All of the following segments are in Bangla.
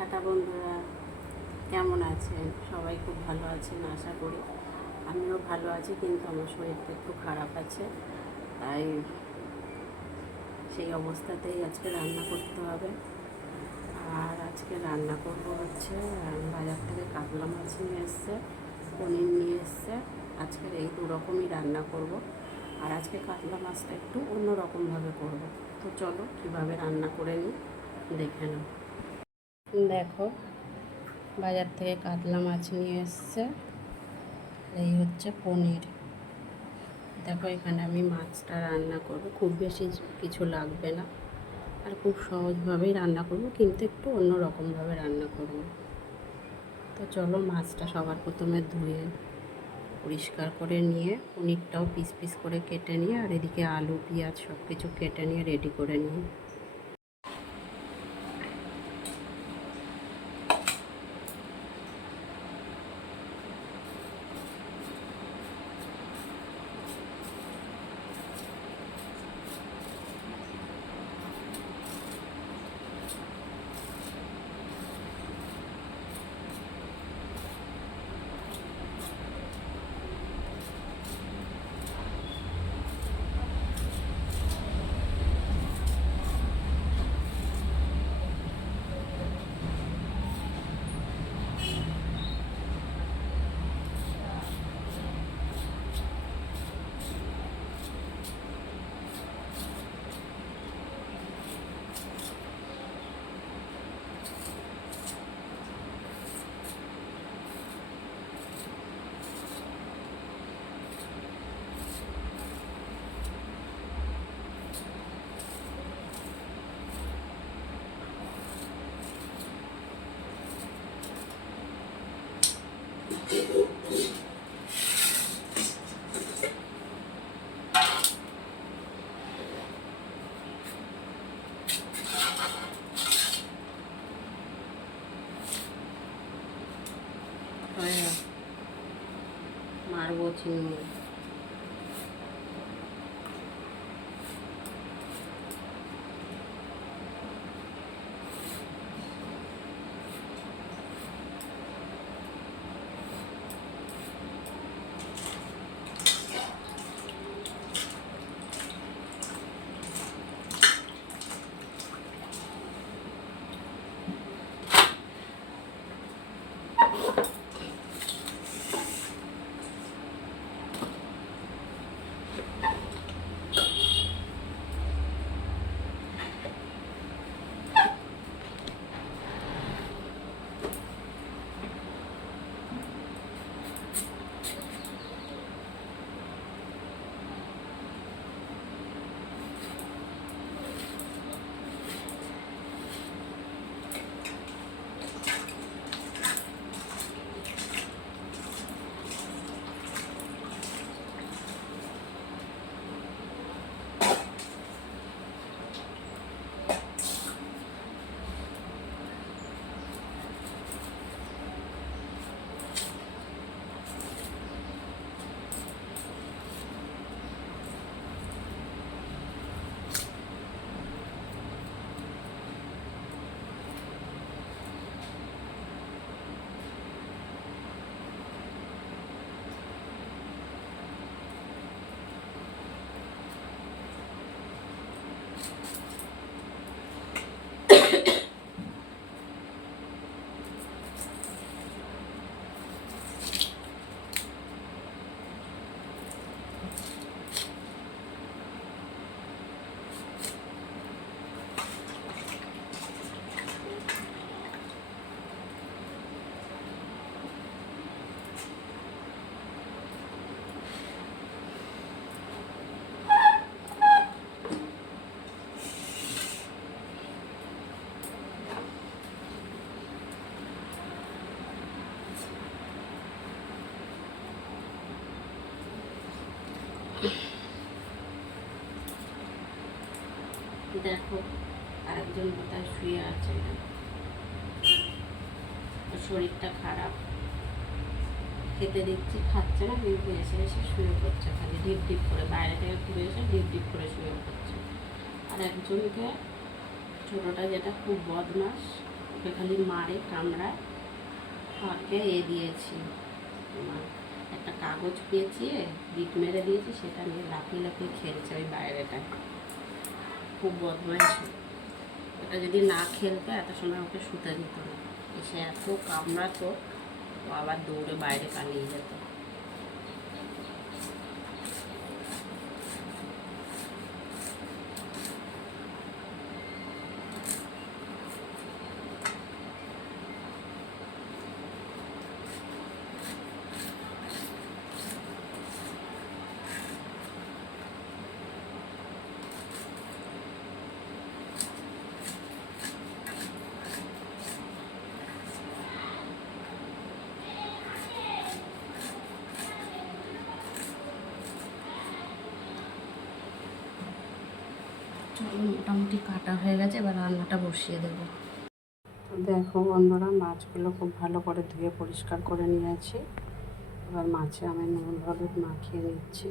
টাটা বন্ধুরা, কেমন আছেন? সবাই খুব ভালো আছেন আশা করি। আমিও ভালো আছি, কিন্তু আমার শরীরটা একটু খারাপ আছে, তাই সেই অবস্থাতেই আজকে রান্না করতে হবে। আর আজকে রান্না করব হচ্ছে বাজার থেকে কাতলা মাছ নিয়ে এসছে, পনির নিয়ে এসছে। আজকের এই দু রকমই রান্না করব। আর আজকে কাতলা মাছটা একটু অন্য রকমভাবে করব। তো চলো কীভাবে রান্না করে নিই দেখে নাও। দেখো, বাজার থেকে কাতলা মাছ নিয়ে এসছে, এই হচ্ছে পনির। দেখো, এখানে আমি মাছটা রান্না করব, খুব বেশি কিছু লাগবে না, আর খুব সহজভাবেই রান্না করব, কিন্তু একটু অন্য রকমভাবে রান্না করব। তো চলো, মাছটা সবার প্রথমে ধুয়ে পরিষ্কার করে নিয়ে পনিরটাও পিস পিস করে কেটে নিয়ে, আর এদিকে আলু পেঁয়াজ সব কিছু কেটে নিয়ে রেডি করে নিই। মারবো চিংড়ি। দেখো, আরেকজন কোথায় শুয়ে আছে, শরীরটা খারাপ, খেতে দিচ্ছি খাচ্ছে না, কিন্তু এসে এসে শুয়ে পড়ছে, খালি ঢিপ ঢিপ করে, বাইরে থেকে ঘুরে এসে ঢিপ ঢিপ করে শুয়ে পড়ছে। আর একজনকে, ছোটোটা যেটা খুব বদমাস, ওকে খালি মারে, কামড়ায়। ওকে দিয়েছি, একটা কাগজ পেঁচিয়ে বিট মেরে দিয়েছি, সেটা নিয়ে লাফিয়ে লাফিয়ে খেলছে ওই বাইরেটায়। খুব বদমাইশ। এটা যদি না খেলতো এত সময় ওকে শুতে দিত না। এসে এত কামড়াতো, ও আবার দৌড়ে বাইরে পালিয়ে যেত। মোটামুটি কাটা হয়ে গেছে, এবার রান্নাটা বসিয়ে দেবো। দেখো বন্ধুরা, মাছগুলো খুব ভালো করে ধুয়ে পরিষ্কার করে নিয়েছি। এবার মাছে আমি নুন হলুদ মাখিয়ে নিচ্ছি।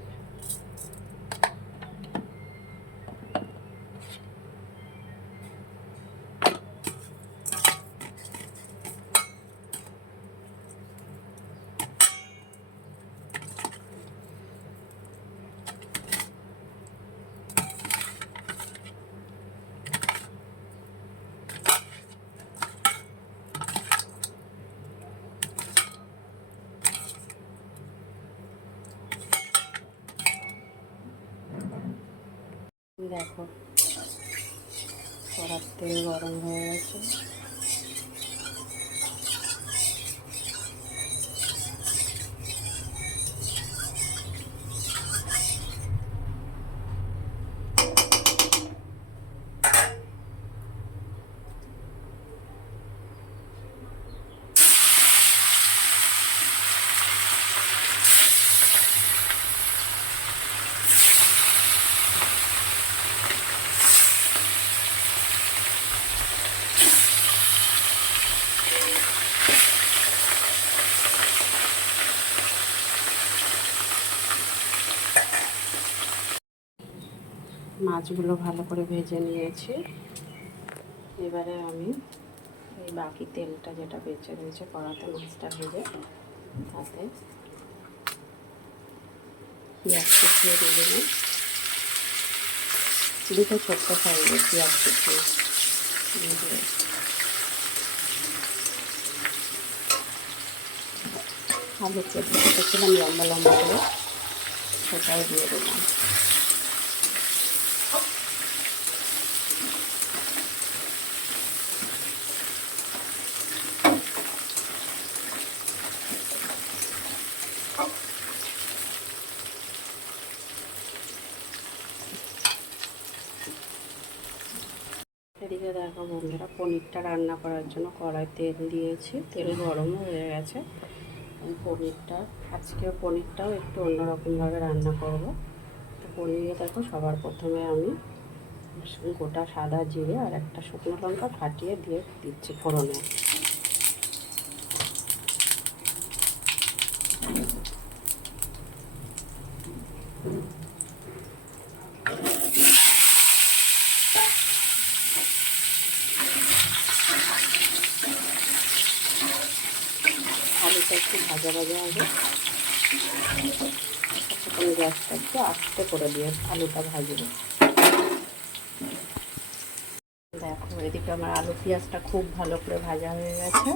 দেখো কড়ার তেল গরম হয়ে গেছে। মাছগুলো ভালো করে ভেজে নিয়েছি। এবারে আমি এই বাকি তেলটা যেটা বেঁচে রয়েছে কড়াতে মাছটা ভেজে, তাতে পেঁয়াজ কুচিয়ে দিয়ে দেবেন। দুটো ছোট্ট সাইজের পেঁয়াজ কুচিয়ে দিয়ে দেবেন। আলু কেটেছিলাম লম্বা লম্বা করে, সেটাও দিয়ে দিলাম। এদিকে দেখো বন্ধুরা, পনিরটা রান্না করার জন্য কড়াই তেল দিয়েছি, তেল গরমও হয়ে গেছে। পনিরটাও একটু অন্যরকমভাবে রান্না করব। তো পনিরে দেখো সবার প্রথমে আমি গোটা সাদা জিরে আর একটা শুকনো লঙ্কা ফাটিয়ে দিয়ে দিচ্ছি ফোড়নে। আলুটা একটু ভাজা ভাজা হবে, তখন গ্যাসটা একটু আস্তে করে দিয়ে আলুটা ভাজবো। দেখো এদিকে আমার আলু পেঁয়াজটা খুব ভালো করে ভাজা হয়ে গেছে।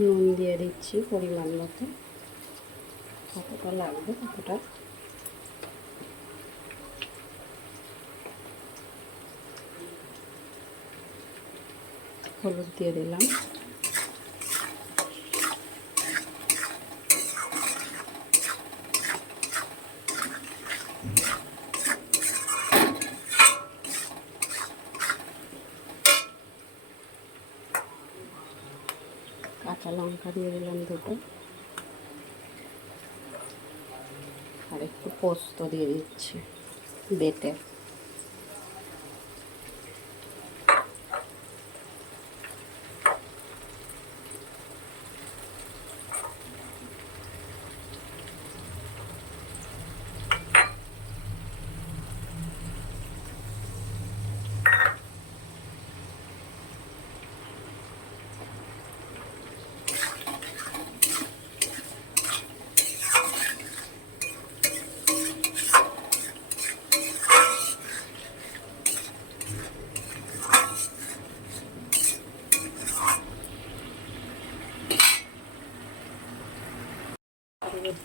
নুন দিয়ে দিচ্ছি পরিমাণ মতো, কতটা লাগবে কতটা। হলুদ দিয়ে দিলাম। কাঁচা লঙ্কা দিয়ে দিলাম দুটো, আর একটু পোস্ত দিয়ে দিচ্ছি বেটে।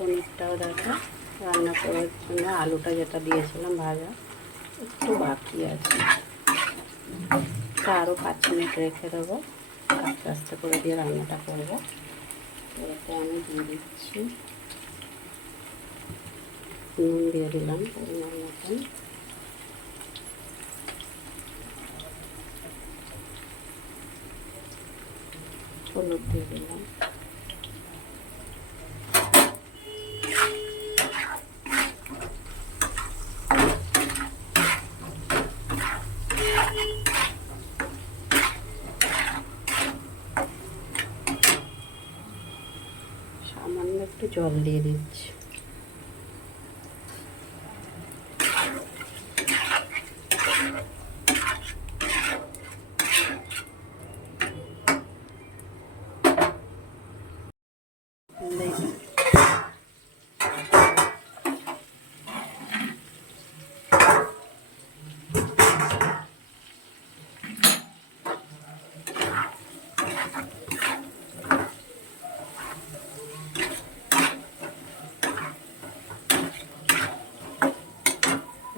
পনিরটাও দেখো রান্না করার জন্য আলুটা যেটা দিয়েছিলাম ভাজা একটু বাকি আছে, তা আরও 5 মিনিট রেখে দেবো, আস্তে আস্তে করে দিয়ে রান্নাটা করবো। এতে আমি দিয়ে দিচ্ছি নুন, দিয়ে দিলাম পরিমাণ মতন, হলুদ দিয়ে দিলাম, সামান্য একটু জল দিয়ে দিচ্ছি।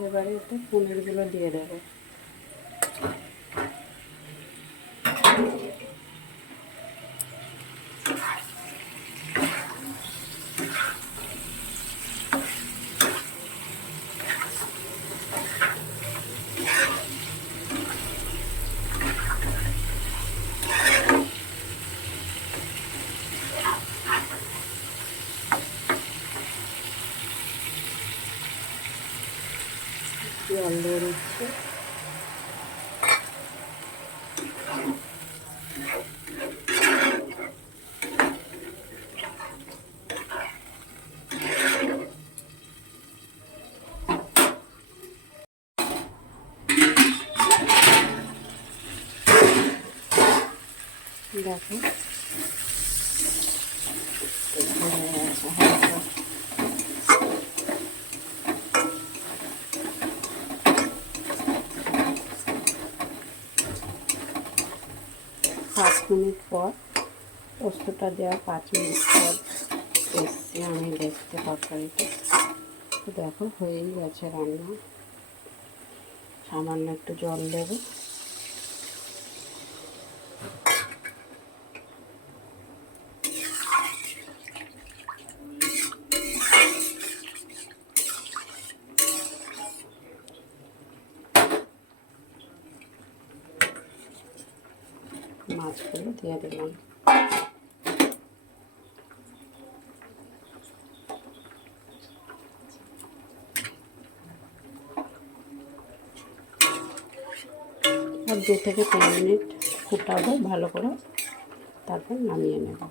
এবারে একটু পনিরগুলো দিয়ে দেবো। জল দিয়ে দিচ্ছি, দেখো 5 মিনিট পর, পোস্তটা দেওয়া 5 মিনিট পর এসছি আমি দেখতে তরকারিটা। দেখো হয়েই গেছে রান্না, সামান্য একটু জল দেবো, মাছগুলো দিয়ে দিলাম। আর 2 থেকে 3 মিনিট ফুটাবো ভালো করে, তারপর নামিয়ে নেব।